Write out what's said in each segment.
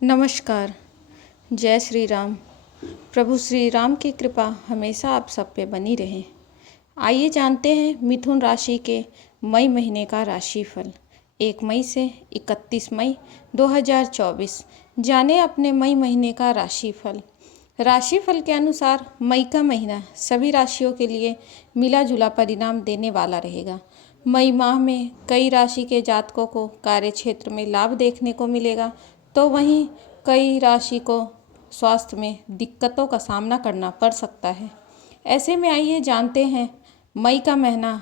नमस्कार। जय श्री राम। प्रभु श्री राम की कृपा हमेशा आप सब पे बनी रहे। आइए जानते हैं मिथुन राशि के मई महीने का राशिफल 1 मई से 31 मई 2024। जाने अपने मई महीने का राशिफल। राशिफल के अनुसार मई का महीना सभी राशियों के लिए मिला जुला परिणाम देने वाला रहेगा। मई माह में कई राशि के जातकों को कार्य क्षेत्र में लाभ देखने को मिलेगा, तो वहीं कई राशि को स्वास्थ्य में दिक्कतों का सामना करना पड़ सकता है। ऐसे में आइए जानते हैं मई का महीना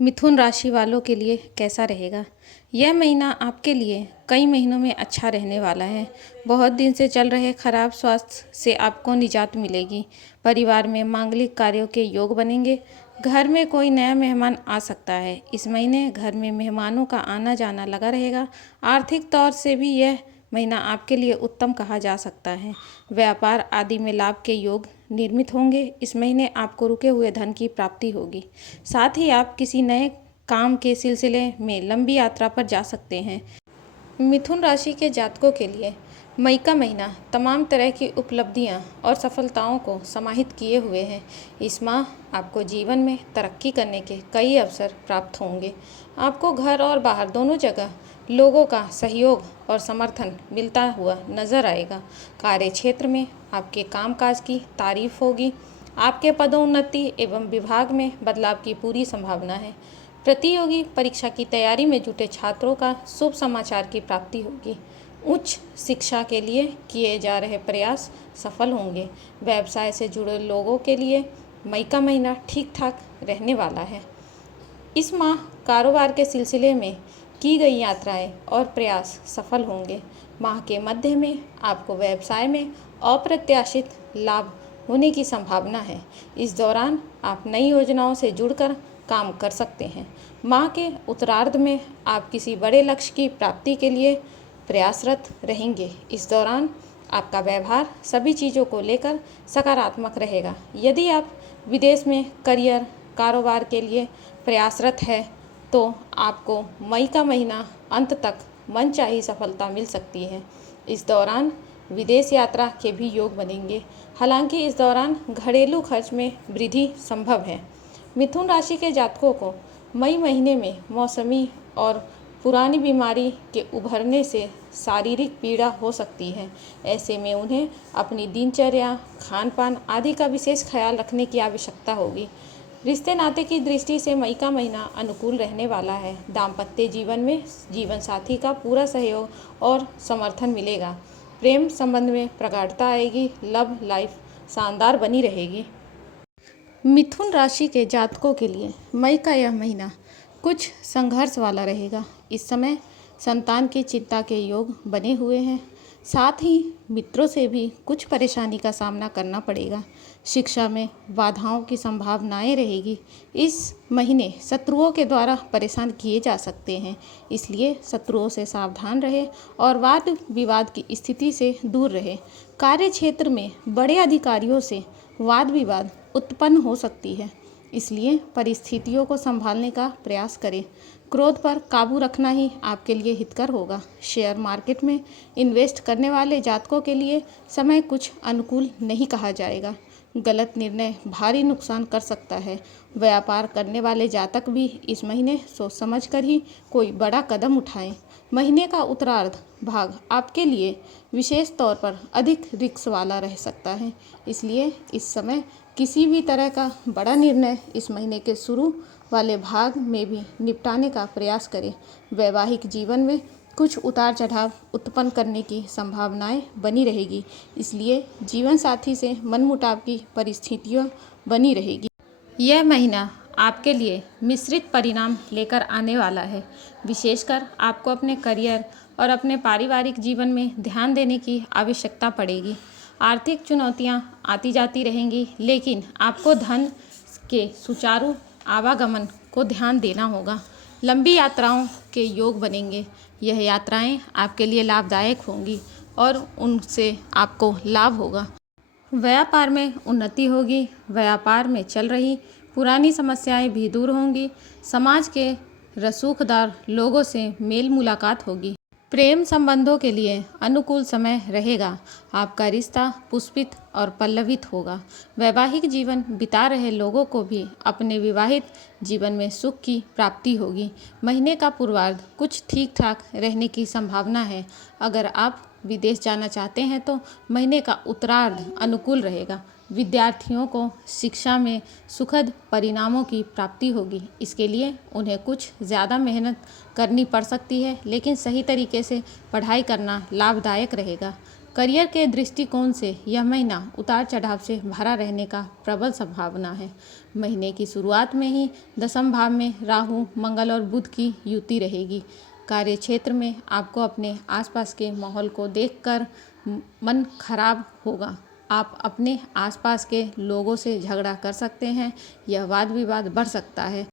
मिथुन राशि वालों के लिए कैसा रहेगा। यह महीना आपके लिए कई महीनों में अच्छा रहने वाला है। बहुत दिन से चल रहे खराब स्वास्थ्य से आपको निजात मिलेगी। परिवार में मांगलिक कार्यों के योग बनेंगे। घर में कोई नया मेहमान आ सकता है। इस महीने घर में मेहमानों का आना जाना लगा रहेगा। आर्थिक तौर से भी यह महीना आपके लिए उत्तम कहा जा सकता है। व्यापार आदि में लाभ के योग निर्मित होंगे। इस महीने आपको रुके हुए धन की प्राप्ति होगी। साथ ही आप किसी नए काम के सिलसिले में लंबी यात्रा पर जा सकते हैं। मिथुन राशि के जातकों के लिए मई का महीना तमाम तरह की उपलब्धियां और सफलताओं को समाहित किए हुए हैं। इस माह आपको जीवन में तरक्की करने के कई अवसर प्राप्त होंगे। आपको घर और बाहर दोनों जगह लोगों का सहयोग और समर्थन मिलता हुआ नजर आएगा। कार्य क्षेत्र में आपके कामकाज की तारीफ होगी। आपके पदोन्नति एवं विभाग में बदलाव की पूरी संभावना है। प्रतियोगी परीक्षा की तैयारी में जुटे छात्रों का शुभ समाचार की प्राप्ति होगी। उच्च शिक्षा के लिए किए जा रहे प्रयास सफल होंगे। व्यवसाय से जुड़े लोगों के लिए मई का महीना ठीक ठाक रहने वाला है। इस माह कारोबार के सिलसिले में की गई यात्राएं और प्रयास सफल होंगे। माह के मध्य में आपको व्यवसाय में अप्रत्याशित लाभ होने की संभावना है। इस दौरान आप नई योजनाओं से जुड़कर काम कर सकते हैं। माह के उत्तरार्ध में आप किसी बड़े लक्ष्य की प्राप्ति के लिए प्रयासरत रहेंगे। इस दौरान आपका व्यवहार सभी चीज़ों को लेकर सकारात्मक रहेगा। यदि आप विदेश में करियर कारोबार के लिए प्रयासरत है तो आपको मई का महीना अंत तक मनचाही सफलता मिल सकती है। इस दौरान विदेश यात्रा के भी योग बनेंगे। हालांकि इस दौरान घरेलू खर्च में वृद्धि संभव है। मिथुन राशि के जातकों को मई महीने में मौसमी और पुरानी बीमारी के उभरने से शारीरिक पीड़ा हो सकती है। ऐसे में उन्हें अपनी दिनचर्या, खान पान आदि का विशेष ख्याल रखने की आवश्यकता होगी। रिश्ते नाते की दृष्टि से मई का महीना अनुकूल रहने वाला है। दाम्पत्य जीवन में जीवन साथी का पूरा सहयोग और समर्थन मिलेगा। प्रेम संबंध में प्रगाढ़ता आएगी। लव लाइफ शानदार बनी रहेगी। मिथुन राशि के जातकों के लिए मई का यह महीना कुछ संघर्ष वाला रहेगा। इस समय संतान की चिंता के योग बने हुए हैं। साथ ही मित्रों से भी कुछ परेशानी का सामना करना पड़ेगा। शिक्षा में बाधाओं की संभावनाएं रहेगी। इस महीने शत्रुओं के द्वारा परेशान किए जा सकते हैं, इसलिए शत्रुओं से सावधान रहे और वाद विवाद की स्थिति से दूर रहे। कार्य क्षेत्र में बड़े अधिकारियों से वाद विवाद उत्पन्न हो सकती है, इसलिए परिस्थितियों को संभालने का प्रयास करें। क्रोध पर काबू रखना ही आपके लिए हितकर होगा। शेयर मार्केट में इन्वेस्ट करने वाले जातकों के लिए समय कुछ अनुकूल नहीं कहा जाएगा। गलत निर्णय भारी नुकसान कर सकता है। व्यापार करने वाले जातक भी इस महीने सोच समझकर ही कोई बड़ा कदम उठाएं। महीने का उत्तरार्ध भाग आपके लिए विशेष तौर पर अधिक रिस्क वाला रह सकता है, इसलिए इस समय किसी भी तरह का बड़ा निर्णय इस महीने के शुरू वाले भाग में भी निपटाने का प्रयास करें। वैवाहिक जीवन में कुछ उतार चढ़ाव उत्पन्न करने की संभावनाएं बनी रहेगी, इसलिए जीवन साथी से मनमुटाव की परिस्थितियां बनी रहेगी। यह महीना आपके लिए मिश्रित परिणाम लेकर आने वाला है। विशेषकर आपको अपने करियर और अपने पारिवारिक जीवन में ध्यान देने की आवश्यकता पड़ेगी। आर्थिक चुनौतियां आती जाती रहेंगी, लेकिन आपको धन के सुचारू आवागमन को ध्यान देना होगा। लंबी यात्राओं के योग बनेंगे। यह यात्राएं आपके लिए लाभदायक होंगी और उनसे आपको लाभ होगा। व्यापार में उन्नति होगी। व्यापार में चल रही पुरानी समस्याएं भी दूर होंगी। समाज के रसूखदार लोगों से मेल मुलाकात होगी। प्रेम संबंधों के लिए अनुकूल समय रहेगा। आपका रिश्ता पुष्पित और पल्लवित होगा। वैवाहिक जीवन बिता रहे लोगों को भी अपने विवाहित जीवन में सुख की प्राप्ति होगी। महीने का पूर्वार्ध कुछ ठीक ठाक रहने की संभावना है। अगर आप विदेश जाना चाहते हैं तो महीने का उत्तरार्ध अनुकूल रहेगा। विद्यार्थियों को शिक्षा में सुखद परिणामों की प्राप्ति होगी। इसके लिए उन्हें कुछ ज़्यादा मेहनत करनी पड़ सकती है, लेकिन सही तरीके से पढ़ाई करना लाभदायक रहेगा। करियर के दृष्टिकोण से यह महीना उतार चढ़ाव से भरा रहने का प्रबल संभावना है। महीने की शुरुआत में ही दसम भाव में राहु, मंगल और बुध की युति रहेगी। कार्य क्षेत्र में आपको अपने आसपास के माहौल को देखकर मन खराब होगा। आप अपने आसपास के लोगों से झगड़ा कर सकते हैं। यह वाद विवाद बढ़ सकता है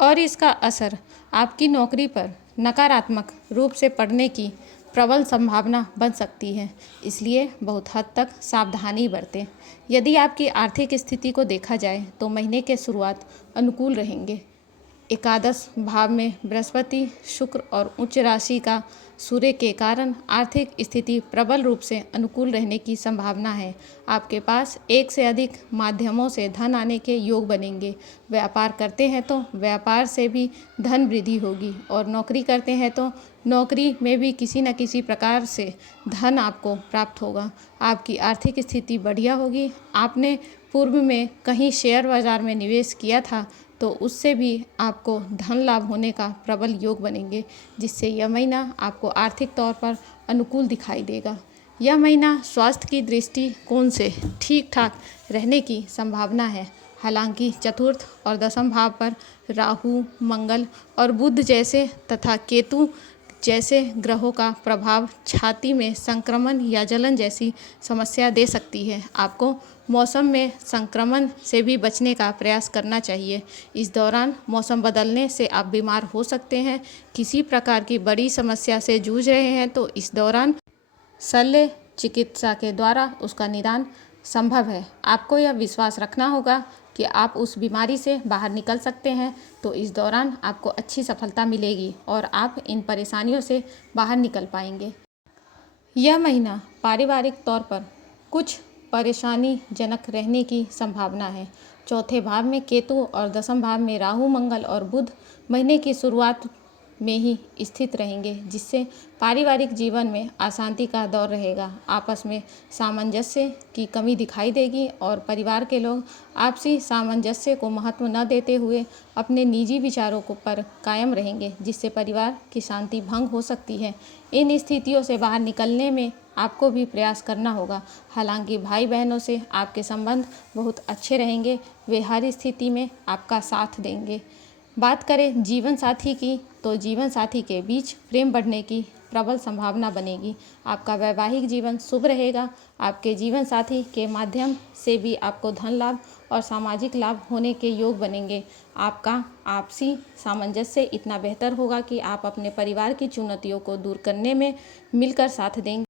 और इसका असर आपकी नौकरी पर नकारात्मक रूप से पड़ने की प्रबल संभावना बन सकती है। इसलिए बहुत हद तक सावधानी बरतें। यदि आपकी आर्थिक स्थिति को देखा जाए तो महीने के शुरुआत अनुकूल रहेंगे। एकादश भाव में बृहस्पति, शुक्र और उच्च राशि का सूर्य के कारण आर्थिक स्थिति प्रबल रूप से अनुकूल रहने की संभावना है। आपके पास एक से अधिक माध्यमों से धन आने के योग बनेंगे। व्यापार करते हैं तो व्यापार से भी धन वृद्धि होगी और नौकरी करते हैं तो नौकरी में भी किसी न किसी प्रकार से धन आपको प्राप्त होगा। आपकी आर्थिक स्थिति बढ़िया होगी। आपने पूर्व में कहीं शेयर बाजार में निवेश किया था तो उससे भी आपको धन लाभ होने का प्रबल योग बनेंगे, जिससे यह महीना आपको आर्थिक तौर पर अनुकूल दिखाई देगा। यह महीना स्वास्थ्य की दृष्टिकोण से ठीक ठाक रहने की संभावना है। हालांकि चतुर्थ और दसम भाव पर राहु, मंगल और बुध जैसे तथा केतु जैसे ग्रहों का प्रभाव छाती में संक्रमण या जलन जैसी समस्या दे सकती है। आपको मौसम में संक्रमण से भी बचने का प्रयास करना चाहिए। इस दौरान मौसम बदलने से आप बीमार हो सकते हैं। किसी प्रकार की बड़ी समस्या से जूझ रहे हैं तो इस दौरान शल्य चिकित्सा के द्वारा उसका निदान संभव है। आपको यह विश्वास रखना होगा कि आप उस बीमारी से बाहर निकल सकते हैं, तो इस दौरान आपको अच्छी सफलता मिलेगी और आप इन परेशानियों से बाहर निकल पाएंगे। यह महीना पारिवारिक तौर पर कुछ परेशानीजनक रहने की संभावना है। चौथे भाव में केतु और दसम भाव में राहु, मंगल और बुध महीने की शुरुआत में ही स्थित रहेंगे, जिससे पारिवारिक जीवन में अशांति का दौर रहेगा। आपस में सामंजस्य की कमी दिखाई देगी और परिवार के लोग आपसी सामंजस्य को महत्व न देते हुए अपने निजी विचारों को पर कायम रहेंगे, जिससे परिवार की शांति भंग हो सकती है। इन स्थितियों से बाहर निकलने में आपको भी प्रयास करना होगा। हालांकि भाई बहनों से आपके संबंध बहुत अच्छे रहेंगे। वे हर स्थिति में आपका साथ देंगे। बात करें जीवन साथी की तो जीवन साथी के बीच प्रेम बढ़ने की प्रबल संभावना बनेगी। आपका वैवाहिक जीवन शुभ रहेगा। आपके जीवन साथी के माध्यम से भी आपको धन लाभ और सामाजिक लाभ होने के योग बनेंगे। आपका आपसी सामंजस्य इतना बेहतर होगा कि आप अपने परिवार की चुनौतियों को दूर करने में मिलकर साथ देंगे।